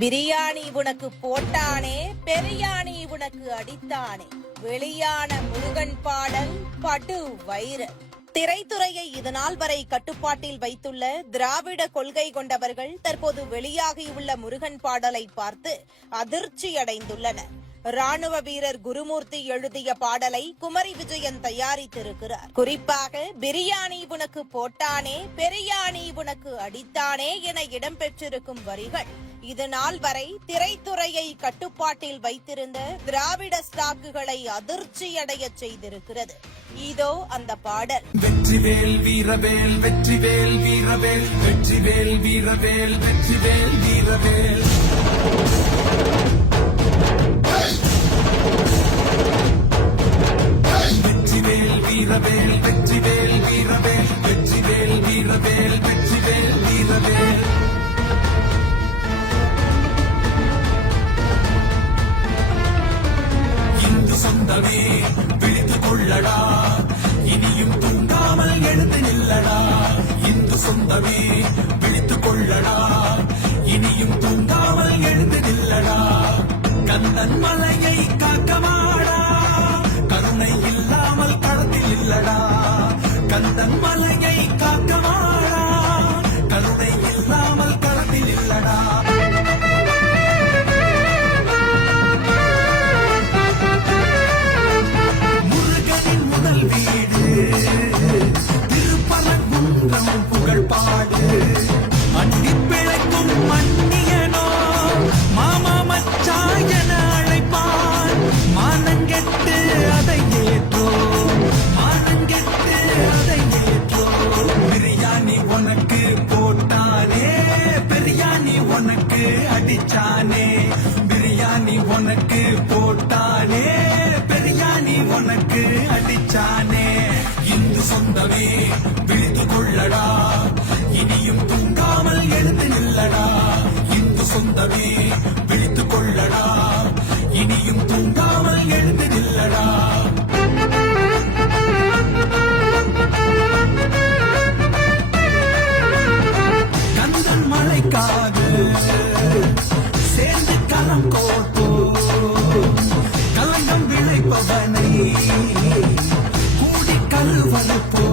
பிரியாணி உனக்கு போட்டானே, பெரியாணி உனக்கு அடித்தானே. வெளியான முருகன் பாடல் படு வைரல். திரைத்துறையை இதுநாள் வரை கட்டுப்பாட்டில் வைத்துள்ள திராவிட கொள்கை கொண்டவர்கள் தற்போது வெளியாகியுள்ள முருகன் பாடலை பார்த்து அதிர்ச்சியடைந்துள்ளனர். ராணுவ வீரர் குருமூர்த்தி எழுதிய பாடலை குமரி விஜயன் தயாரித்திருக்கிறார். குறிப்பாக பிரியாணி உனக்கு போட்டானே, பெரியாணி உனக்கு அடித்தானே என இடம்பெற்றிருக்கும் வரிகள் இதுநாள் வரை திரைத்துறையை கட்டுப்பாட்டில் வைத்திருந்த திராவிட ஸ்டாக்குகளை அதிர்ச்சியடைய செய்திருக்கிறது. இதோ அந்த பாடல். வெற்றிவேல் வீரவேல், வெற்றிவேல் வீரவேல், வெற்றிவேல் வீரவேல், வெற்றிவேல் வீரவேல். வெற்றிவேல் வீரவேல், வெற்றிவேல் வீரவேல், வெற்றிவேல் வீரவேல், வெற்றிவேல் வீரவேல். இந்து சொந்தமே விழித்துக் கொள்ளடா, இனியும் தூங்காமல் எழுந்து நில்லடா. இந்து சொந்தமே விழித்துக் கொள்ளடா, இனியும் தூங்காமல் எழுந்து நில்லடா. கந்தன் மலையை காக்கமாடா, கருணை இல்லாமல் களத்தில் இல்லடா. கந்தன் மலையை காக்கமாடா, கருணை இல்லாமல் களத்தில் இல்லடா. முருகனின் முதல் வீடு திருப்பரங்குன்றம் புகழ் பாடு. அண்டி பிழைக்கும் மன்னியனோ மாமா மச்சாயன அழைப்பான். மானங்கெட்டு அதை ஏற்றோ, மானங்கெட்டு அதை ஏற்றோ. பிரியாணி உனக்கு போட்டானே, பிரியாணி உனக்கு அடிச்சானே. பிரியாணி உனக்கு போட்டானே, பிரியாணி உனக்கு அடிச்சானே. இந்து சொந்தமே விழித்துக் கொள்ளடா, இனியும் தூங்காமல் எழுந்து நில்லடா. இந்து சொந்தமே விழித்துக் கொள்ளடா, இனியும் தூங்காமல் எழுந்து நில்லடா. கந்தன் மலைக்காக சேர்ந்து களம் கோர்ப்போ, கலங்கம் விளைப்பவனை கூடி கழுவறுப்போ.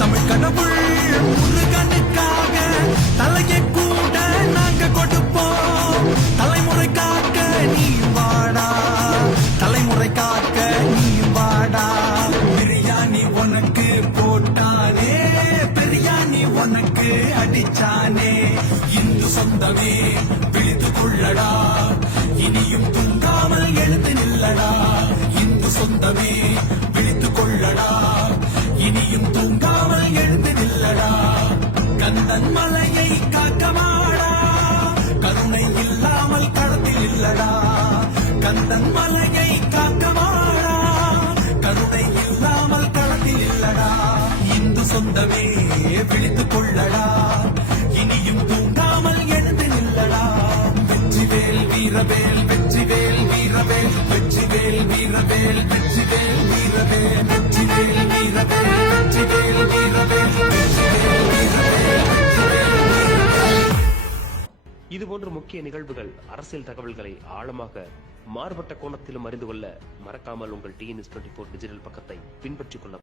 தமிழ் கடவுள் முருகனுக்காக தலையை கூட நாங்க கொடுப்போம். தலைமுறை காக்க நீ வாடா, தலைமுறை காக்க நீ வாடா. பிரியாணி உனக்கு போட்டானே, பிரியாணி உனக்கு அடிச்சானே. இந்து சொந்தமே விழித்துக் கொள்ளடா, இனியும் தூங்காமல் எழுந்து நில்லடா. இந்து சொந்தமே விழித்துக் கொள்ளடா, இனியும் தூங்காமல் எழுந்து நில்லடா. கந்தன் மலையை காக்கமாடா, கருணை இல்லாமல் களத்தில் இல்லடா. கந்தன் மலையை காக்கமாடா, கருணை இல்லாமல் களத்தில் இல்லடா. இந்து சொந்தமே விழித்துக் கொள்ளடா, இனியும் தூங்காமல் எழுந்து நில்லடா. வெற்றிவேல் வீரவேல், வெற்றிவேல் வீரவேல், வெற்றிவேல் வீரவேல், வெற்றிவேல் வீரவேல், வெற்றிவேல் வீரவேல், வெற்றிவேல் வீரவேல், வெற்றிவேல் வீரவேல், வெற்றிவேல் வீரவேல். இதுபோன்ற முக்கிய நிகழ்வுகள், அரசியல் தகவல்களை ஆழமாக மாறுபட்ட கோணத்திலும் அறிந்து கொள்ள மறக்காமல் உங்கள் TNS24 டிஜிட்டல் பக்கத்தை பின்பற்றிக் கொள்ள